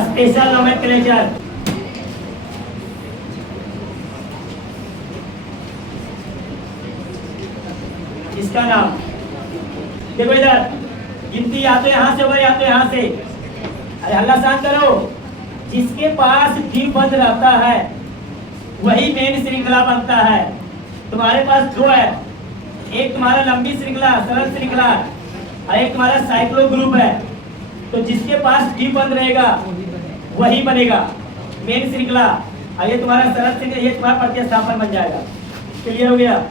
Special nomenclature. इसका नाम देखो इधर, गिनती या तो यहाँ से होगा या तो यहाँ से। अरे हल्ला शांत करो। जिसके पास डी बंद रहता है वही मेन श्रृंखला बनता है। तुम्हारे पास दो है, एक तुम्हारा लंबी श्रृंखला सरल श्रृंखला और एक तुम्हारा साइक्लो ग्रुप है। तो जिसके पास डी बंद रहेगा वही बनेगा मेन श्रृंखला, और ये तुम्हारा सरल श्रृंखला, ये तुम्हारा प्रतिस्थापन बन जाएगा। क्लियर हो गया?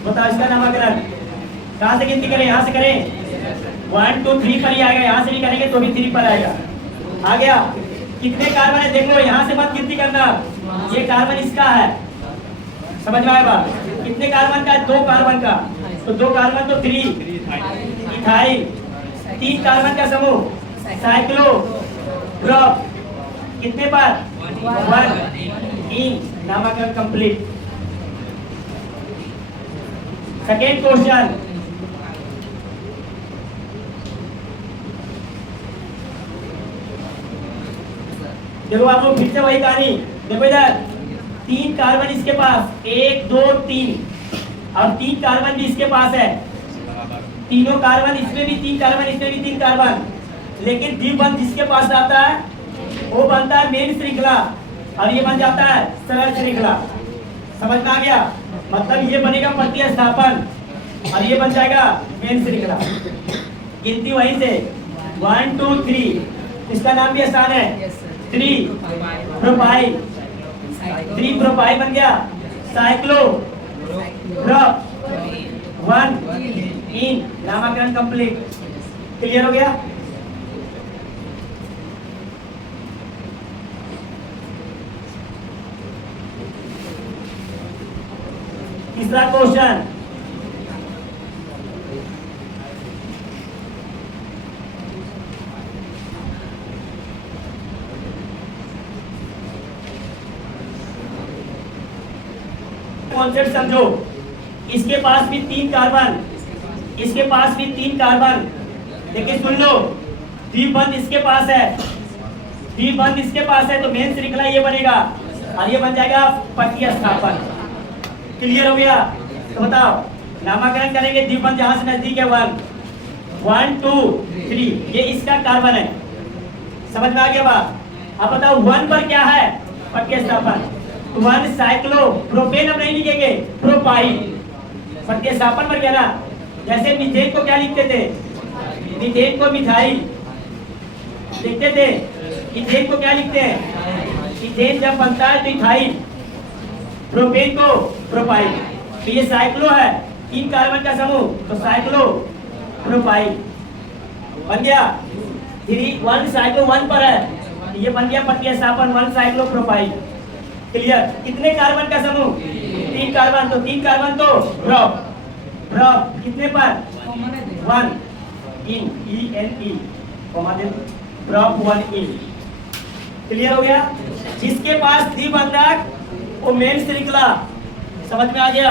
बताओ इसका नामकरण कहाँ से गिनती करें? यहाँ से करें 1 2 3 पर ही आएगा। यहाँ से भी करेंगे तो भी 3 पर आएगा। आ गया? कितने कार्बन है देख लो, यहाँ से मत गिनती करना। ये कार्बन इसका है, समझ में आएगा? कितने कार्बन का है? 2 कार्बन का, तो 2 कार्बन तो 3 इथाइल। 3 कार्बन का समूह साइक्लो ग्रुप, कितने पर? 1 इन। नामकरण कंप्लीट। सेकेंड क्वेश्चन, देखो आप लोग फिर से वही कहानी। देखो इधर 3 कार्बन इसके पास, 1 2 3, और 3 कार्बन भी इसके पास है। तीनों कार्बन, इसमें भी 3 कार्बन, इसमें भी 3 कार्बन, लेकिन द्विबंध जिसके पास आता है वो बनता है मेन श्रृंखला, और ये बन जाता है सरल श्रृंखला। समझ में आ गया? मतलब ये बनेगा प्रतिस्थापन और ये बन जाएगा मेन श्रृंखला। गिनती वहीं से 1 2 3। इसका नाम भी आसान है, 3 प्रोपाइल। 3 प्रोपाइल बन गया। साइक्लो ग्रुप 1 इन। नामकरण कंप्लीट। क्लियर हो गया? तीसरा क्वेश्चन, कॉन्सेप्ट समझो। इसके पास भी 3 कार्बन, इसके पास भी 3 कार्बन, लेकिन सुन लो द्विबंध इसके पास है, द्विबंध इसके पास है, तो मेन श्रृंखला ये बनेगा और ये बन जाएगा प्रतिस्थापन। क्लियर हो गया? तो बताओ नामकरण करेंगे। द्विबंध जहां से नजदीक है 1 2 3, ये इसका कार्बन है। समझ में आ गया बात? अब बताओ 1 पर क्या है? प्रतिस्थापन। 1 साइक्लो प्रोपेन, हम नहीं लिखेंगे, प्रोपाइल। प्रतिस्थापन पर क्या ना, जैसे मीथेन को क्या लिखते थे? मीथेन को मिथाइल लिखते थे। इथेन को क्या लिखते हैं? इथेन जब बनता है तो इथाइल। प्रोपेन को प्रोपाइल। तो ये साइक्लो है, 3 कार्बन का समूह, तो साइक्लो प्रोपाइल बन गया। 1 साइक्लो 1 पर है, ये बन गया प्रतिस्थापन 1 साइक्लो प्रोपाइल। क्लियर? कितने कार्बन का समूह? 3 कार्बन, तो 3 कार्बन तो ग्रुप। ग्रुप कितने पर? 1 इन, E-N-E, ग्रुप 1 इन। क्लियर हो गया? जिसके पास द्विबंधक वो मेन श्रृंखला। समझ में आ गया?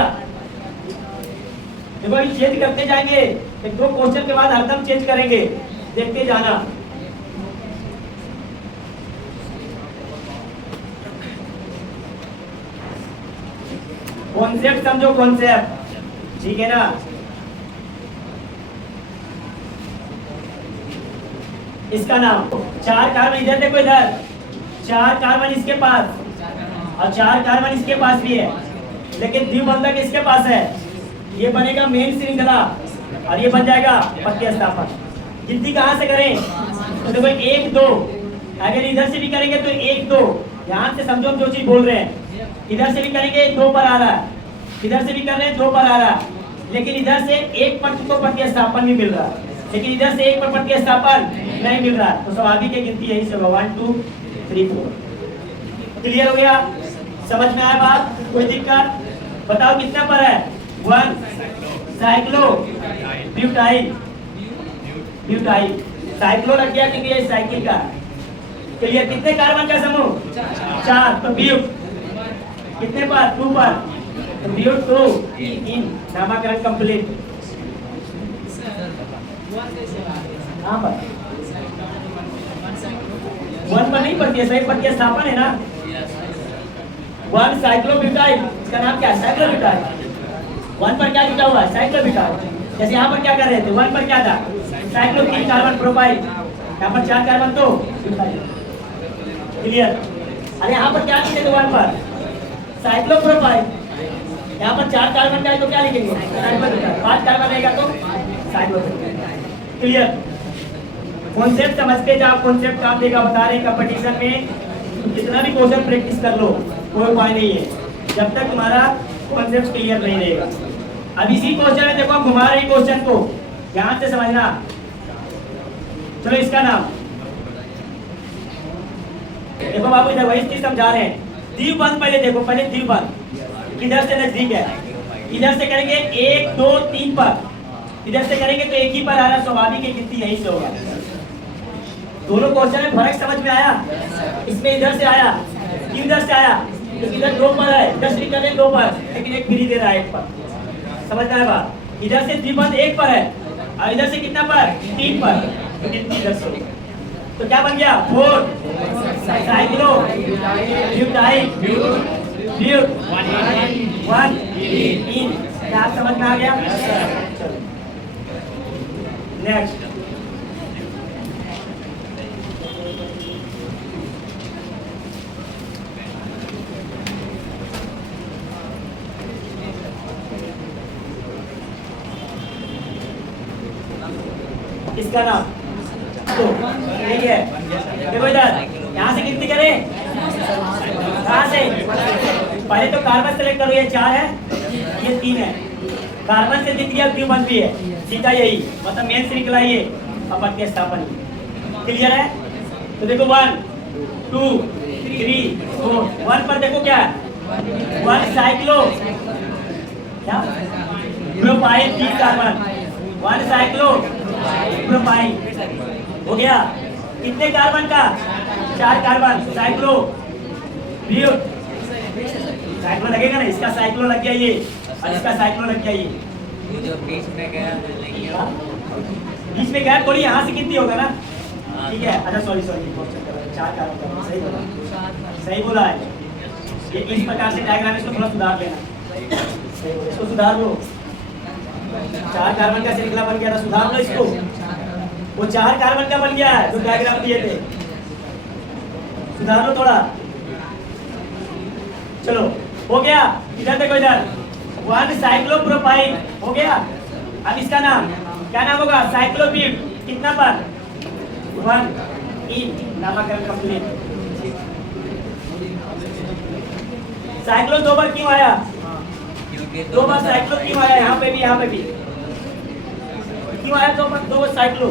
देखो चेंज करते जाएंगे, एक 2 क्वेश्चन के बाद हरदम चेंज करेंगे, देखते जाना। कॉन्सेप्ट समझो, कॉन्सेप्ट, ठीक है ना? इसका नाम 4 कार्बन, इधर देखो, इधर 4 कार्बन इसके पास और 4 कार्बन इसके पास भी है, लेकिन द्विबंधक इसके पास है। ये बनेगा मेन श्रृंखला और ये बन जाएगा प्रतिस्थापन। गिनती कहाँ से करें? तो देखो 1 2, अगर इधर से भी करेंगे तो 1 2, ध्यान से समझो जो चीज बोल रहे हैं। इधर से भी करेंगे 2 पर आ रहा है, इधर से भी कर रहे हैं 2 पर आ रहा है, लेकिन इधर से 1 पर तुमको प्रतिस्थापन भी मिल रहा है, लेकिन इधर से 1 पर प्रतिस्थापन नहीं मिल रहा है। तो स्वाभाविक की गिनती यही से 1 2 3 4। क्लियर हो गया? समझ में आया बात? कोई दिक्कत? बताओ कितना पर है? 1 साइक्लो ब्यूटाइल। ब्यूटाइल साइक्लो लग गया क्योंकि ये साइकिल का। क्लियर? कितने कार्बन का समूह? 4, तो ब्यूट। कितने पर? 2 पर। तो ब्यूट 2 इन नामकरण कंप्लीट। कहाँ पर? 1 पर नहीं पड़ती है, सही प्रतिस्थापन है ना। 1 साइक्लोब्यूटाइल, इसका नाम क्या है? साइक्लोब्यूटाइल। 1 पर क्या जुटा हुआ है? साइक्लोब्यूटाइल। जैसे यहाँ पर क्या कर रहे थे? 1 पर क्या था? साइक्लो 3 कार्बन प्रोपाइल, यहाँ पर 4 कार्बन तो क्लियर। अरे यहाँ पर क्या लिखे थे? 1 पर साइक्लो प्रोपाइल, यहाँ पर 4 कार्बन का है तो क्या लिखेंगे? 5 कार्बन रहेगा तो साइक्लो। क्लियर। कॉन्सेप्ट समझ के जाओ, कॉन्सेप्ट काम देगा। बता रहे कंपटीशन में कितना भी क्वेश्चन प्रैक्टिस कर लो, कोई उपाय नहीं है जब तक तुम्हारा कॉन्सेप्ट क्लियर नहीं रहेगा। अब इसी क्वेश्चन में देखो, हम घुमा रहे हैं क्वेश्चन को, ध्यान से समझना। चलो इसका नाम देखो बाबू, इधर वही चीज समझा रहे हैं। द्विबंध पहले देखो, पहले द्विबंध किधर से नजदीक है? इधर से करेंगे 1 2 3 पर, इधर से करेंगे तो एक ही पर आ रहा, स्वाभाविक है गिनती यहीं से होगा। दोनों क्वेश्चन में फर्क समझ में आया? इसमें इधर से आया, इधर से आया, तो इधर 2 पर है, इधर से निकले 2 पर, लेकिन एक फ्री दे रहा है 1 पर। समझ में आया? इधर से द्विबंध 1 पर है और इधर से कितना पर? 3 पर, तो गिनती इधर से होगी। तो क्या बन गया? 4 साइक्लो ब्यूटाइल ब्यूट 1 इन। क्या समझ में आ गया? नेक्स्ट इसका नाम तो ठीक है। देखो इधर, यहाँ से गिनती करें, कहाँ से? पहले तो कार्बन सेलेक्ट करो, ये 4 है, ये 3 है। कार्बन से दिख गया द्विबंध भी है, सीधा यही मतलब मेन श्रृंखला ये अपत्य स्थापन। क्लियर है? तो देखो 1 2 3 4। 1 पर देखो क्या है? 1 साइक्लो क्या प्रोपाइल 3 कार्बन, 1 साइक्लो प्रोपाइल हो गया। कितने कार्बन का? 4 कार्बन, साइक्लो ब्यूट। साइक्लो लगेगा ना, इसका साइक्लो लग गया ये और इसका साइक्लो लग गया ये। जो बीच में गया, बीच में गया थोड़ी, यहाँ से कितनी होगा ना। ठीक है, अच्छा सॉरी 4 कार्बन, सही बोला, सही बोला है। ये इस प्रकार से डायग्राम, इसको थोड़ा सुधार लेना, इसको सुधार लो। 4 कार्बन का श्रृंखला बन गया था, सुधार लो इसको। वो 4 कार्बन का बन गया है जो डायग्राम दिए थे, सुधार लो थोड़ा। चलो हो गया। इधर देखो, इधर 1 साइक्लोप्रोपाइल हो गया। अब इसका नाम क्या नाम होगा? साइक्लोब्यूट। कितना पर? 1 इन नामकरण कंप्लीट। साइक्लो 2 बार क्यों आया? 2 बार साइक्लो क्यों आया? यहाँ पे भी, यहाँ पे भी क्यों आया? 2 बार साइक्लो।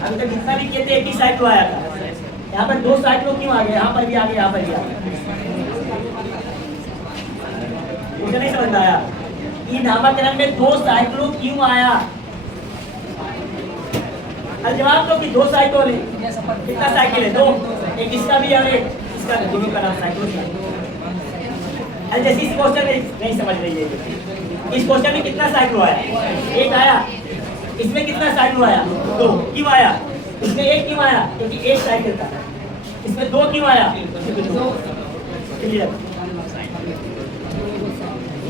अभी तक जितना भी किए थे एक ही साइक्लो आया था, यहाँ पर 2 साइक्लो क्यों आ गए? यहाँ पर भी आ गए, यहाँ पर भी आ गए। मुझे नहीं समझ आया कि नामकरण में 2 साइक्लो क्यों आया? जवाब दो कि 2 साइक्लो है। कितना साइकिल है? 2। एक इसका भी और एक इसका भी, दोनों का नाम साइक्लो है। जैसे इस क्वेश्चन में नहीं समझ रही है, इस क्वेश्चन में कितना साइक्लो आया? 1 आया। इसमें कितना साइक्लो आया? 2। क्यों आया? इसमें 1 क्यों आया? क्योंकि 1 साइकिल था। इसमें 2 क्यों आया? क्लियर।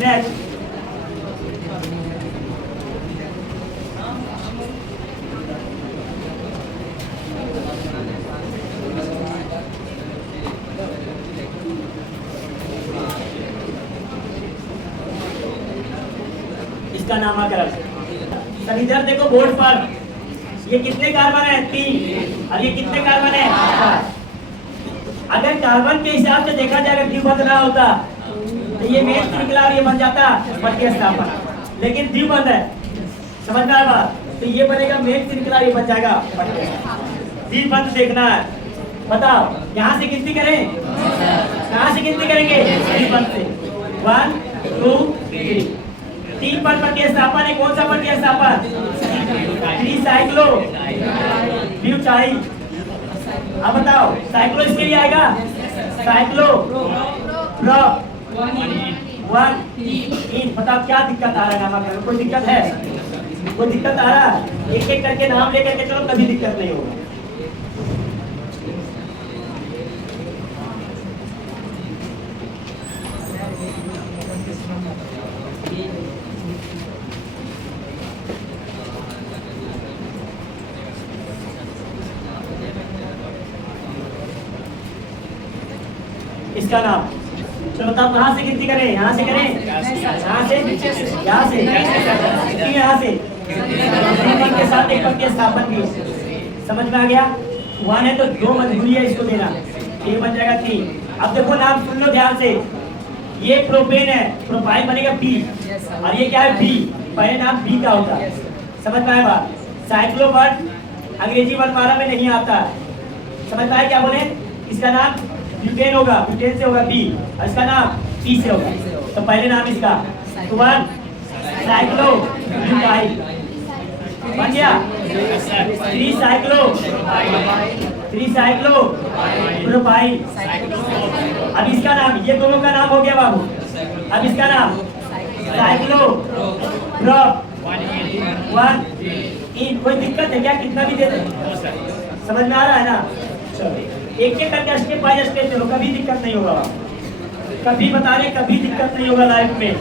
नेक्स्ट इसका नामकरण। सब इधर देखो बोर्ड पर, ये कितने कार्बन है? 3। और ये कितने कार्बन है? 4। अगर कार्बन के हिसाब से देखा जाए, अगर द्विबंध ना होता तो ये मेन श्रृंखला ये बन जाता प्रतिस्थापन, लेकिन द्विबंध है। समझ में आया बात? तो ये बनेगा मेन श्रृंखला, ये बन जाएगा द्विबंध। देखना है, बताओ यहाँ से गिनती करें, कहाँ से गिनती करेंगे? द्विबंध से। 1 2 3। 3 पर प्रतिस्थापन है। कौन सा प्रतिस्थापन? 3 साइक्लो ब्यूटाइल। अब बताओ साइक्लो इसके लिए आएगा, साइक्लो वन इन। बताओ क्या दिक्कत आ रहा है नामाकरण में? कोई दिक्कत है? कोई दिक्कत आ रहा है? एक एक करके नाम लेकर के चलो, कभी दिक्कत नहीं होगा। इसका नाम चलो बताओ, कहाँ से गिनती करें? यहाँ से करें? यहाँ से? यहाँ से? यहाँ से एक के साथ एक पद के स्थापन की। समझ में आ गया? वन है तो दो मजबूरी है इसको देना, ये बन जाएगा 3। अब देखो नाम सुन लो ध्यान से। ये प्रोपेन है, प्रोपाइल बनेगा बी, और ये क्या है बी। पहले नाम बी का होता है। समझ में आया बात? साइक्लो वर्ड अंग्रेजी वर्णमाला में नहीं आता। समझ में आया क्या बोले? इसका नाम ब्यूटेन होगा, ब्यूटेन से होगा बी, और इसका नाम पी से होगा। तो पहले नाम इसका तो वन साइक्लो ब्यूटाइल बन गया। 3 साइक्लो प्रोपाइल। अब इसका नाम, ये दोनों का नाम हो गया बाबू। अब इसका नाम साइक्लो प्रोप 1 इन। कोई दिक्कत है क्या? कितना भी दे दे? समझ में आ रहा है ना? चलो एक एक करके स्टेप बाय स्टेप चलो, कभी दिक्कत नहीं होगा। कभी बता रहे, कभी दिक्कत नहीं होगा लाइफ में।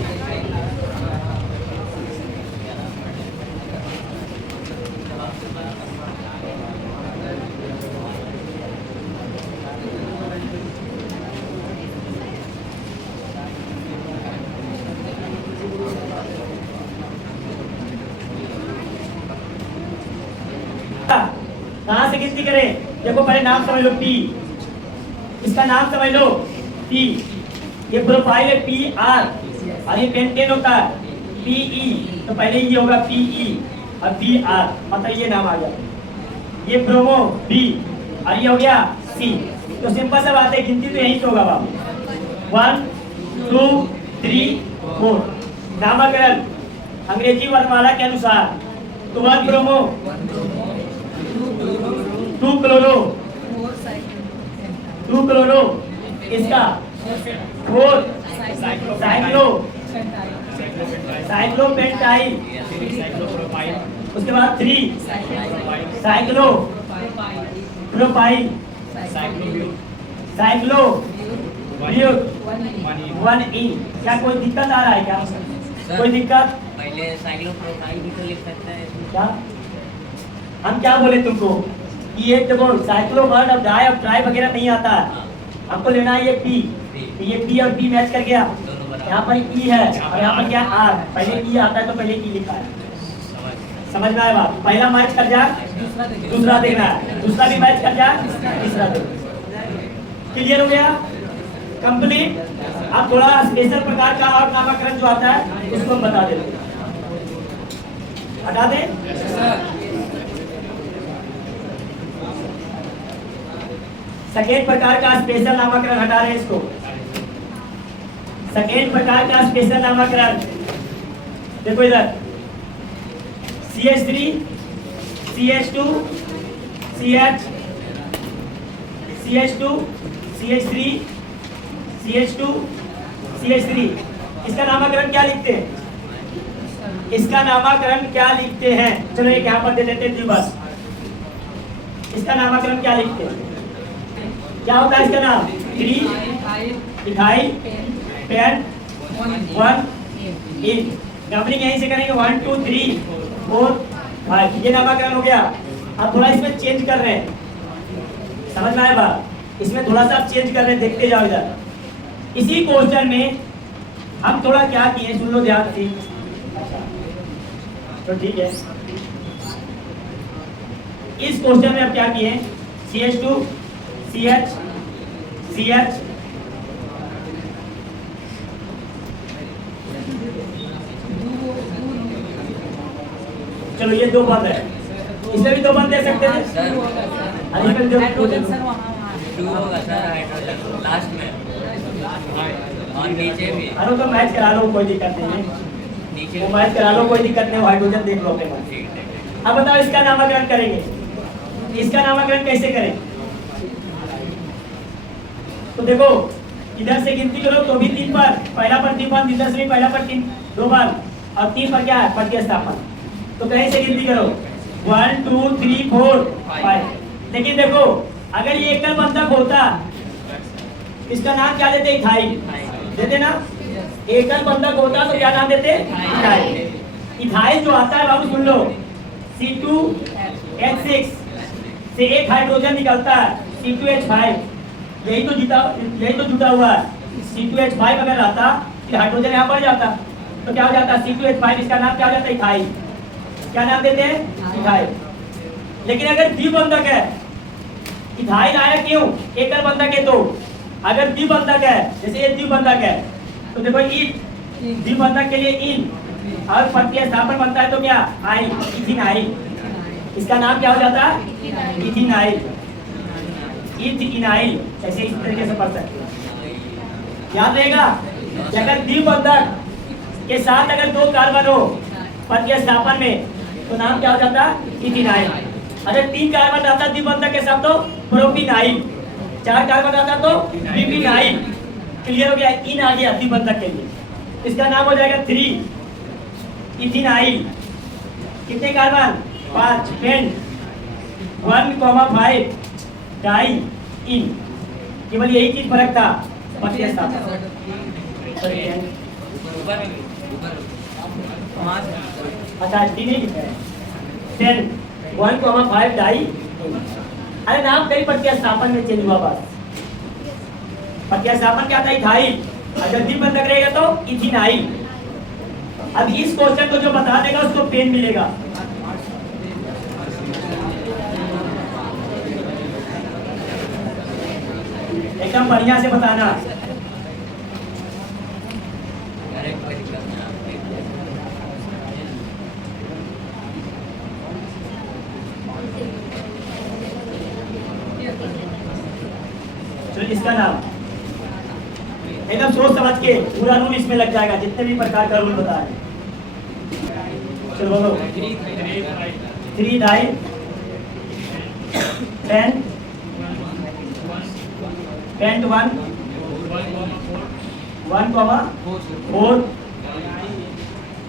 कहां से गिनती करें? देखो पहले नाम समझ लो पी, इसका नाम समझ लो पी। ये प्रोफाइल है पी आर, और ये पेंटेन होता है पी ई। तो पहले ये होगा पी ई और पी आर, मतलब ये नाम आ गया। ये ब्रोमो बी, और ये हो गया सी। तो सिंपल सा बात है, गिनती तो यही से होगा बाबू। 1 2 3 4। नामकरण अंग्रेजी वर्णमाला के अनुसार तो 1 ब्रोमो, 2 क्लोरो, 2 क्लोरो, इसका 4 साइक्लो साइक्लोपेंटाइल, उसके बाद 3 साइक्लो प्रोपाइल, साइक्लो ब्यूट 1 ई। क्या कोई दिक्कत आ रहा है क्या? कोई दिक्कत? पहले साइक्लोप्रोपाइल भी तो लिख सकते हैं। क्या हम क्या बोले तुमको? ये देखो साइक्लो वर्ड अब डाई और ट्राई वगैरह नहीं आता है। आपको लेना है ये पी, ये पी और पी मैच कर गया। यहाँ पर ई है और यहाँ पर क्या आर। पहले ई आता है तो पहले ई लिखा है। समझ में आया बात? पहला मैच कर जाए दूसरा देखना है, दूसरा भी मैच कर जाए तीसरा देखना। क्लियर हो गया? कंप्लीट। अब थोड़ा स्पेशल प्रकार का और नामकरण जो आता है उसको हम बता देते हैं। हटा दें? सेकेंड प्रकार का स्पेशल नामकरण हटा रहे हैं इसको। सेकेंड प्रकार का स्पेशल नामकरण देखो इधर, CH3 CH2 CH CH2 CH3 CH2 CH3। इसका नामकरण क्या लिखते हैं? इसका नामकरण क्या लिखते हैं? चलो एक यहाँ पर दे देते हैं बस। इसका नामकरण क्या लिखते हैं? क्या होता है इसका नाम? 3 इथाइल पेन 1 इन। नंबरिंग यहीं से करेंगे 1 2 3 4 5। ये नामकरण हो गया। अब थोड़ा इसमें चेंज कर रहे हैं। समझ में आया बात? इसमें थोड़ा सा आप चेंज कर रहे हैं, देखते जाओ इधर। इसी क्वेश्चन में हम थोड़ा क्या किए, सुन लो ध्यान से। तो ठीक है, इस क्वेश्चन में अब क्या किए? CH2 CH CH चलो ये 2 बंद है, इसमें भी 2 बंद दे सकते हैं। हाइड्रोजन सर वहाँ 2 होगा सर, हाइड्रोजन लास्ट में और नीचे भी। अरे तो मैच करा लो, कोई दिक्कत नहीं है। नीचे वो मैच करा लो, कोई दिक्कत नहीं। हाइड्रोजन देख लो अपने मन। अब बताओ इसका नामकरण करेंगे। इसका नामकरण कैसे करें? तो देखो इधर से गिनती करो तो भी 3 पर, पहला पर द्विबंध, इधर से भी पहला पर 3 2 बार, और 3 पर क्या है प्रतिस्थापन। तो कहीं से गिनती करो 1 2 3 4 5। लेकिन देखो अगर ये एकल बंधक होता, इसका नाम क्या देते? इथाइल देते ना। एकल बंधक होता तो क्या नाम देते? इथाइल। इथाइल जो आता है बाबू सुन लो, C2H6 से एक हाइड्रोजन निकलता है C2H5, यही तो जुटा हुआ है। C2H5 अगर रहता फिर हाइड्रोजन यहाँ बढ़ जाता, तो क्या हो जाता? C2H5, इसका नाम क्या हो जाता? इथाइल। क्या नाम देते हैं? इथाइल। लेकिन अगर द्विबंधक है, इथाइल आया क्यों? एकल बंधक है। तो अगर द्विबंधक है, जैसे ये द्विबंधक है तो देखो इन द्विबंधक के लिए इन, और प्रतिस्थापन बनता है तो क्या? आइल, इथिनाइल। इसका नाम क्या हो जाता है? इथिनाइल, इथिनाइल। ऐसे इस तरीके से पढ़ सकते हैं। याद रहेगा कि अगर द्विबंधक के साथ अगर 2 कार्बन हो प्रतिस्थापन में तो नाम क्या हो जाता? इथिनाइल। अगर 3 कार्बन रहता द्विबंधक के साथ तो प्रोपिनाइल, 4 कार्बन रहता तो विपिनाइल। क्लियर हो गया? इन आ गया द्विबंधक के लिए, इसका नाम हो जाएगा 3 इथिनाइल। कितने कार्बन? 5 पेंट 1,5 डाई इन। केवल यही चीज फर्क था प्रतिस्थापन। अच्छा डी नहीं लिखा है, 10 1,5 डाई। अरे नाम कई प्रतिस्थापन में चेंज हुआ बस। प्रतिस्थापन क्या था? इथाइल। अगर द्विबंधक रहेगा तो इथिनाइल। अब इस क्वेश्चन को जो बता देगा उसको पेन मिलेगा। एकदम बढ़िया से बताना। तो इसका नाम एकदम सोच समझ के पूरा रूल इसमें लग जाएगा, जितने भी प्रकार का रूल बता रहे। चलो बोलो 3 डाई 10 पेंट 1,4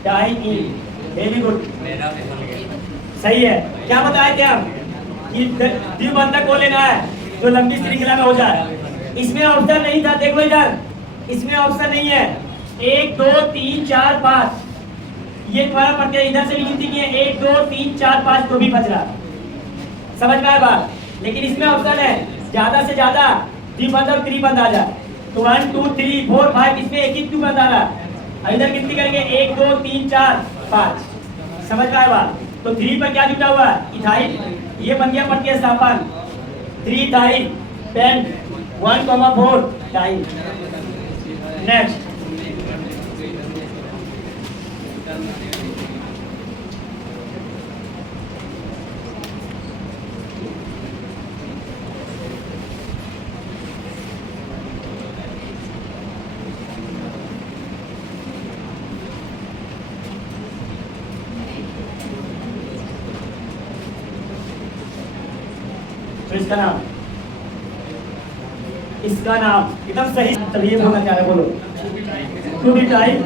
डाई इन। वेरी गुड, सही है। क्या बताए थे हम कि द्विबंधक को लेना है जो लंबी श्रृंखला में हो जाए। इसमें ऑप्शन नहीं था, देखो इधर, इसमें ऑप्शन नहीं है। 1 2 3 4 5 ये तुम्हारा प्रत्यय, इधर से भी गिनती की है 1 2 3 4 5 तो भी बच रहा। समझ में आया बात? लेकिन इसमें ऑप्शन है ज्यादा से ज्यादा द्विबंध और त्रिबंध आ जाए। तो 1 2 3 4 5 इसमें एक ही क्यों बंध आ रहा? इधर गिनती करेंगे 1 2 3 4 5। समझ में आया बात? तो 3 पर क्या जुटा हुआ है? इथाइल। ये बन गया प्रतिस्थापन 3 इथाइल पेंट 1,4 डाई। नेक्स्ट तो इसका नाम एकदम सही। तभी ये बोलना चाह रहे, बोलो 2 इथाइल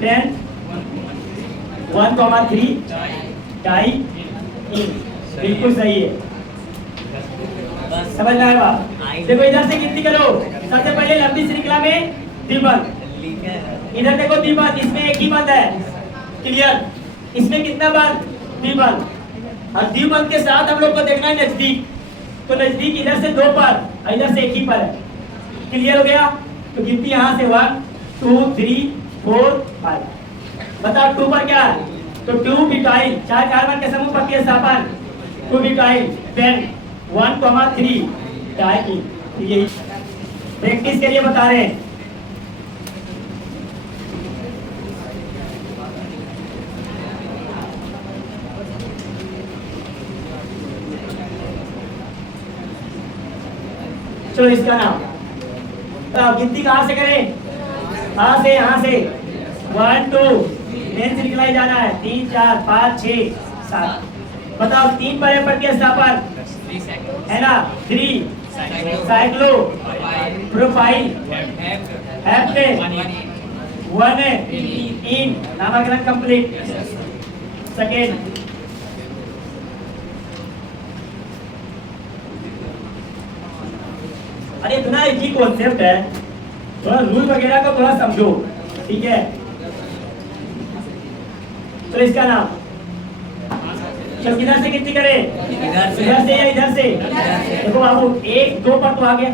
पेंट 1,3 डाई इन। बिल्कुल सही है। समझ में आया बात? देखो इधर से गिनती करो। सबसे पहले लंबी श्रृंखला में द्विबंध, इधर देखो द्विबंध, इसमें एक ही बंध है। क्लियर? इसमें कितना बंध? द्विबंध। और द्विबंध के साथ हम लोग को देखना है नजदीक, तो नजदीक इधर से 2 पर और इधर से एक ही पर है। क्लियर हो गया? तो गिनती यहाँ से 1 2 3 4 5। बताओ 2 पर क्या है? तो 2 ब्यूटाइल, 4 कार्बन के समूह प्रतिस्थापन 2 ब्यूटाइल पेंट 1,3 डाई इन। यही प्रैक्टिस के लिए बता रहे हैं। चलो इसका नाम तो गिनती कहाँ से करें? यहाँ से 1 2 मेन श्रृंखला ही जाना है 3 4 5 6 7। बताओ 3 पर है प्रतिस्थापन है ना, 3 साइक्लो प्रोफाइल हेप्टे वन इन नामकरण कंप्लीट सेकेंड अरे इतना एक ही कॉन्सेप्ट है थोड़ा रूल वगैरह को थोड़ा समझो ठीक है तो इसका नाम तो किधर से गिनती करें इधर से या इधर से देखो बाबू एक दो पर तो आ गया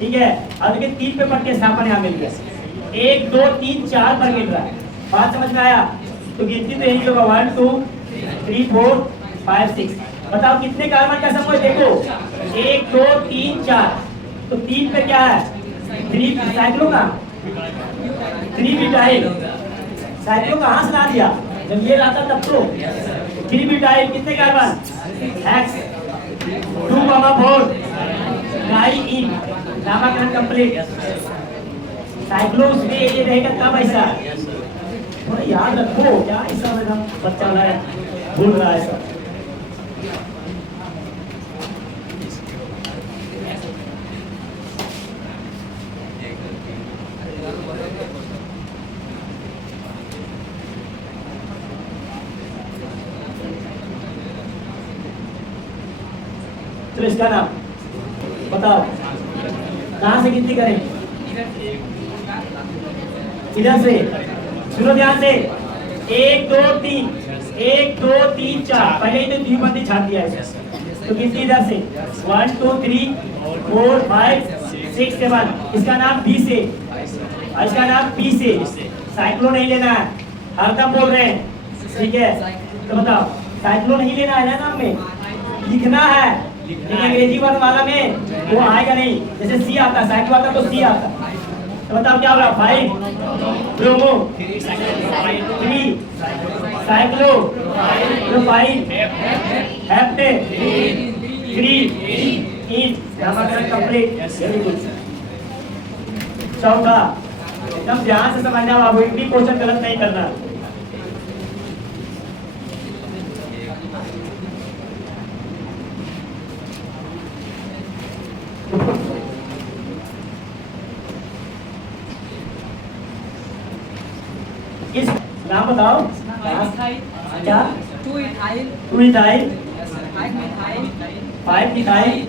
ठीक है अब देखिए तीन पे पट के स्थापन यहाँ मिल गया एक दो तीन चार पर गिन रहा है बात समझ में आया तो गिनती तो यही होगा 1 2 3 4 5 6 बताओ कितने कार्बन का समूह है देखो 1 2 3 4 तो तीन पे क्या है 3 साइक्लो का 3 ब्यूटाइल साइक्लो कहाँ से ला दिया जब ये लाता तब तो 3 ब्यूटाइल कितने कार्बन X 2 4 9 इन नामकरण कंप्लीट साइक्लोस में ये रहेगा कब ऐसा थोड़ा याद रखो क्या ऐसा मेरा बच्चा है भूल रहा है सब तो इसका नाम बताओ कहाँ से गिनती करें इधर से सुनो ध्यान से 1 2 3 1 2 3 4 पहले ही तो द्विबंधी छाप दिया है तो गिनती इधर से 1 2 3 4 5 6 7 इसका नाम बी से और इसका नाम पी से साइक्लो नहीं लेना है हरदम बोल रहे हैं ठीक है तो बताओ साइक्लो नहीं लेना है ना नाम में लिखना है लेकिन अंग्रेजी वर्णमाला में वो आएगा नहीं जैसे सी आता साइक्लो आता तो सी आता तो बताओ क्या होगा 5 ब्रोमो 3 साइक्लो प्रोपाइल हेप्टे 3 इन नामकरण कंप्लीट वेरी गुड चौथा एकदम ध्यान से समझना बाबू एक भी क्वेश्चन गलत नहीं करना इस नाम बताओ क्या 2 ethyl 2 ethyl 5 methyl 5 methyl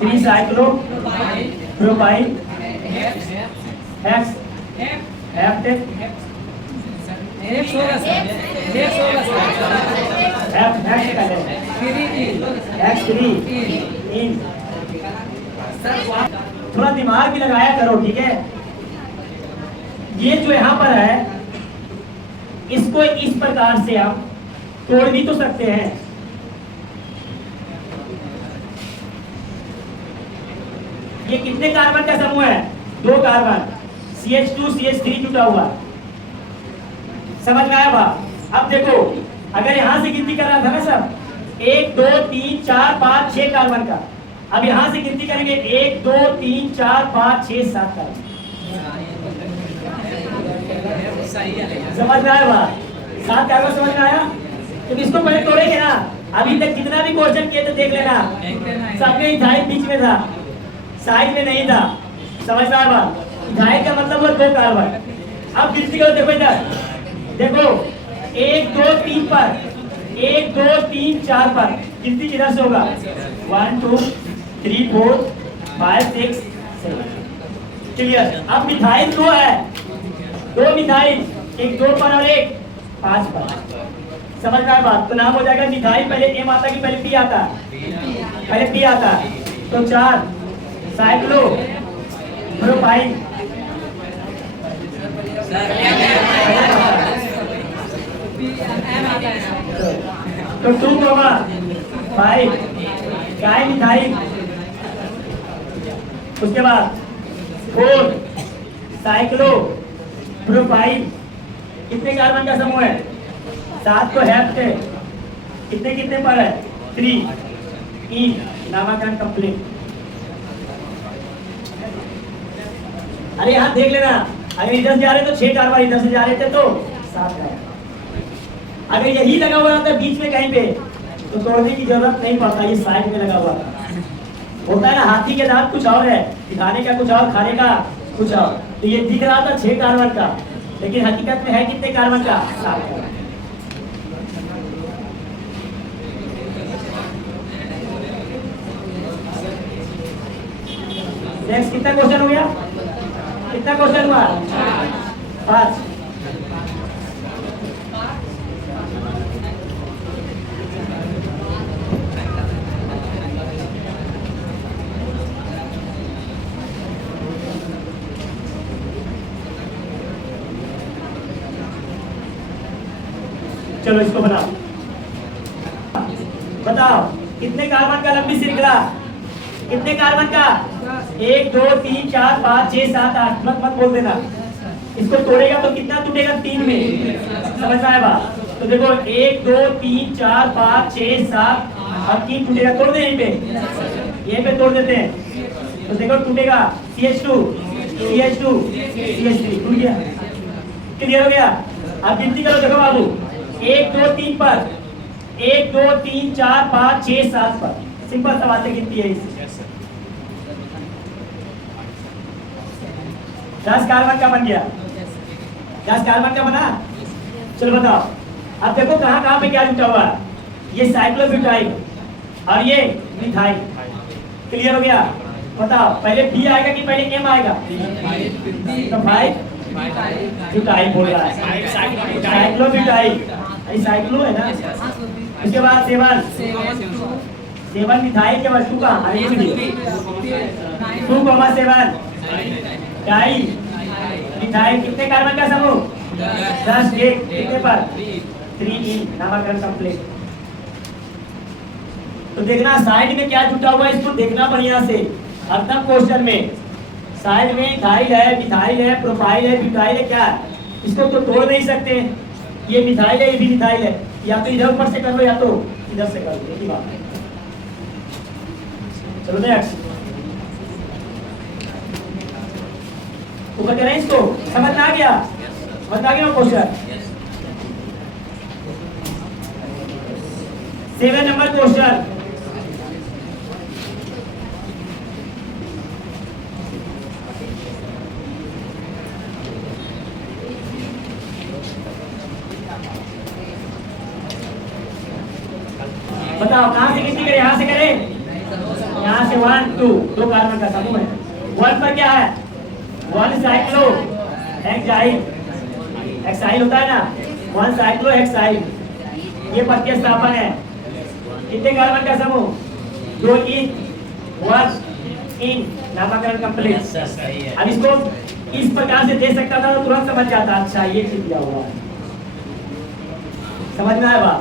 3 cyclopropyl hex हेप्टे थोड़ा दिमाग भी लगाया करो ठीक है ये जो यहाँ पर है इसको इस प्रकार से आप तोड़ भी तो सकते हैं ये कितने कार्बन का समूह है 2 कार्बन CH2 CH3 जुटा हुआ समझ में आया बात अब देखो अगर यहां से गिनती कर रहा था ना सब 1 2 3 4 5 6 कार्बन का अब यहां से गिनती करेंगे 1 2 3 4 5 6 7 कार्बन समझ में आया बात 7 कार्बन समझ में आया तो इसको पहले तोड़ेंगे ना अभी तक जितना भी क्वेश्चन किए थे देख लेना सब में इथाइल बीच में था साइड में नहीं था समझ में आया बात इथाइल का मतलब है 2 कार्बन अब गिनती करो देखो इधर देखो 1 2 3 पर 1 2 3 4 पर गिनती किधर से होगा 1 2 3 4 5 6 7 क्लियर अब मिथाइल 2 है 2 मिथाइल एक 2 पर और एक 5 पर समझ में आया बात तो नाम हो जाएगा मिथाइल पहले एम आता कि पहले पी आता पहले पी आता तो 4 साइक्लो प्रोपाइल तो 2 5 गाय मिथाइल उसके बाद 4 साइक्लो प्रोपाइल कितने कार्बन का समूह है 7 को हेप्ट है कितने कितने पर है 3 इन नामकरण कंप्लीट अरे यहाँ देख लेना अगर इधर से जा रहे तो 6 कार्बन इधर से जा रहे थे तो 7 कार्बन अगर यही लगा हुआ रहता बीच में कहीं पे तो तोड़ने की जरूरत नहीं पड़ता, ये साइड में लगा हुआ होता है ना। हाथी के दांत कुछ और है, दिखाने का कुछ और, खाने का कुछ और। तो ये दिख रहा था 6 कार्बन का, लेकिन हकीकत में है कितने कार्बन का? 7 कार्बन। नेक्स्ट कितना क्वेश्चन हो गया? कितना क्वेश्चन हुआ? 5। चलो इसको बनाओ, बताओ कितने कार्बन का लंबी श्रृंखला? कितने कार्बन का? 1 2 3 4 5 6 7 8। मत बोल देना। इसको तोड़ेगा तो कितना टूटेगा? 3 में। समझ आया बात? तो देखो 1 2 3 4 5 6 7 और 3 टूटेगा। तोड़ दे यहीं पे तोड़ देते हैं। तो देखो टूटेगा CH2 CH2 CH3 टूट गया। क्लियर हो गया? अब गिनती करो, देखो बाबू 1 2 3 पर, 1 2 3 4 5 6 7 पर। सिंपल सा बातें गिनती है इससे। 10 कार्बन का बन गया। 10 कार्बन का बना। चलो बताओ, अब देखो कहाँ कहाँ पे क्या जुटा हुआ है। ये साइक्लोब्यूटाइल और ये मिथाइल। क्लियर हो गया? बताओ पहले बी आएगा कि पहले एम आएगा? तो भाई ब्यूटाइल बोल रहा है, साइक्लोब्यूटाइल। साइक्लो है ना। उसके बाद 7 मिथाइल के बाद 2 का 2,7 डाई मिथाइल। कितने कार्बन का समूह? 10। कितने पर? 3 नामकरण कंप्लीट। तो देखना साइड में क्या जुटा हुआ है, इसको देखना बढ़िया से। हरदम क्वेश्चन में साइड में इथाइल है, मिथाइल है, प्रोपाइल है, ब्यूटाइल है, क्या है? इसको तो तोड़ नहीं सकते। ये मिथाइल है, ये भी मिथाइल है। या तो इधर ऊपर से कर लो या तो इधर से कर लो, एक ही बात है। चलो नेक्स्ट ऊपर करें इसको। समझ में आ गया? समझ आ गया क्वेश्चन? 7 number question. बताओ कहां से गिनती करें? यहां से करें? यहां से 1 2 2 कार्बन का समूह है। 1 पर क्या है? 1 साइक्लो हेक्साइल। हेक्साइल होता है ना, 1 साइक्लो हेक्साइल। ये प्रतिस्थापन है। कितने कार्बन का समूह? 2 इन 1 इन नामकरण कंप्लीट। अब इसको इस प्रकार से दे सकता था तो तुरंत समझ जाता। अच्छा ये चीज दिया हुआ है। समझ में आया बात?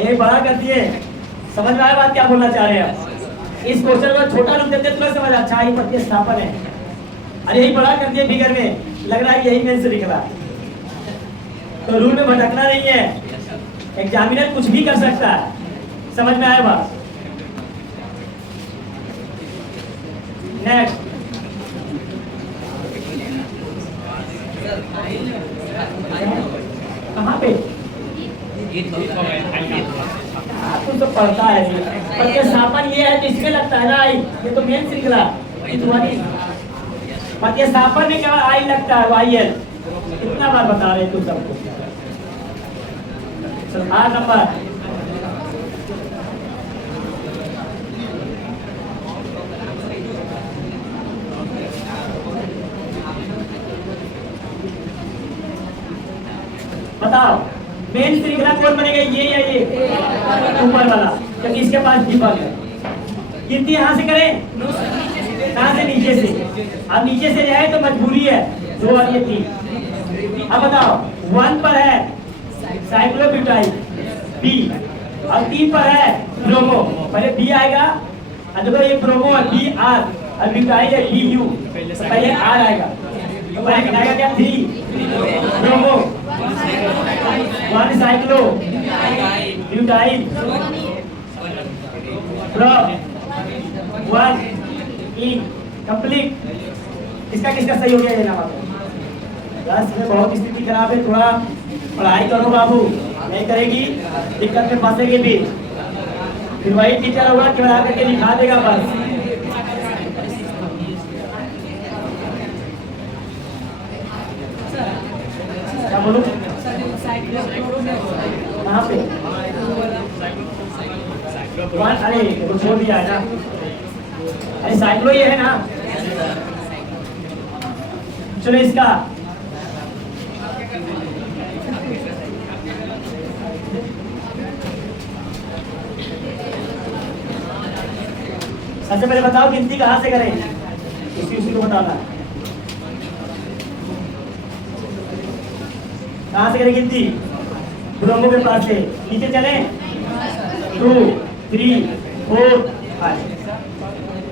ये बड़ा कर दिए। समझ में आया बात क्या बोलना चाह रहे हैं? इस क्वेश्चन को छोटा रूप देते तुरंत समझ। अच्छा ये प्रतिस्थापन है। अरे यही बड़ा कर दिए फिगर में, लग रहा है यही मेन से निकला। तो रूल में भटकना नहीं है। एग्जामिनर कुछ भी कर सकता है। समझ में आया बात? नेक्स्ट कहाँ पे? तू तो पढ़ता है। प्रतिस्थापन ये है तो इसमें लगता है ना आई। ये तो मेन श्रृंखला प्रतिस्थापन में केवल आई लगता है, YL। कितना बार बता रहे तू सबको? 8 नंबर। बताओ मेन श्रृंखला कौन बनेगा? ये या ये? ऊपर वाला, क्योंकि इसके पास दीपक है। गिनती यहाँ से करें? कहाँ से? नीचे से। अब नीचे से जाए तो मजबूरी है। 2 और ये 3। अब बताओ 1 पर है साइक्लोब्यूटाइल B, अब 3 पर है ब्रोमो। पहले B आएगा। देखो ये ब्रोमो है BR और ब्यूटाइल है BU। पहले R आएगा। तो पहले आएगा क्या? 3 bromo 1 cyclo butyl pro 1 in complete. इसका किसका सही हो गया? ये नाम क्लास में बहुत स्थिति खराब है। थोड़ा पढ़ाई करो बाबू, नहीं करेगी दिक्कत में फंसेगी भी। फिर वही टीचर होगा कि बना करके लिखा देगा बस। क्या बोलूं? कहाँ पे? अरे वो छोड़ दिया है ना। अरे साइक्लो ये है ना। चलो इसका सबसे पहले बताओ गिनती कहाँ से करें, उसी को बताना। कहाँ से करें गिनती? ब्रोमो के पास से नीचे चले। 2 3 4 5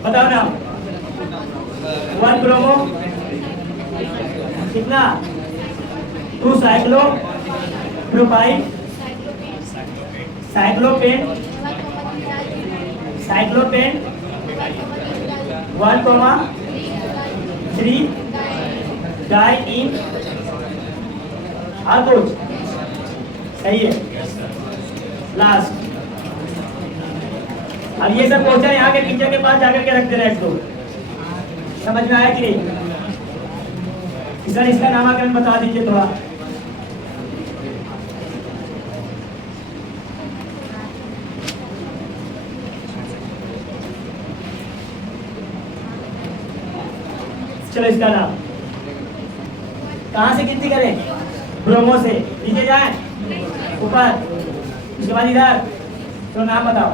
बताओ ना। 1 ब्रोमो कितना? 2 साइक्लो प्रोपाइल साइक्लोपेन 1,3 डाई इन आल्कोज। सही है। लास्ट अब ये सब क्वेश्चन यहाँ के टीचर के पास जाकर के रख देना इसको। समझ में आया कि नहीं? सर इसका नामाकरण बता दीजिए थोड़ा। चलो इसका नाम कहाँ से गिनती करें? ब्रोमो से। नीचे जाए ऊपर, उसके बाद इधर। तो नाम बताओ।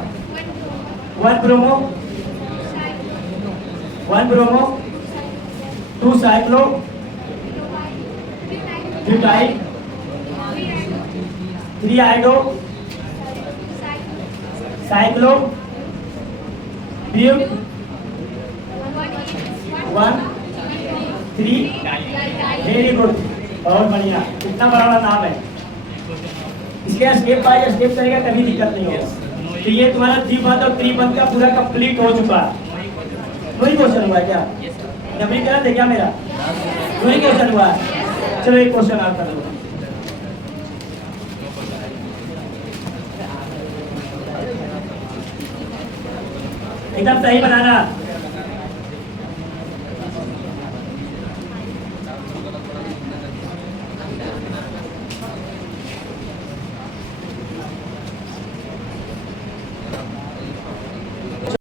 1 bromo 2 cyclo butyl 3 iodo cyclo but 1 3 very good, बहुत बढ़िया। इतना बड़ा नाम है। इसके स्टेप बाय स्टेप करेगा कभी दिक्कत नहीं होगा। तो ये तुम्हारा द्विपद और त्रिपद का पूरा कंप्लीट हो चुका है। वही क्वेश्चन हुआ है क्या? जब गलत है क्या मेरा? वही क्वेश्चन हुआ है। चलो एक क्वेश्चन और कर लो। एकदम सही बनाना।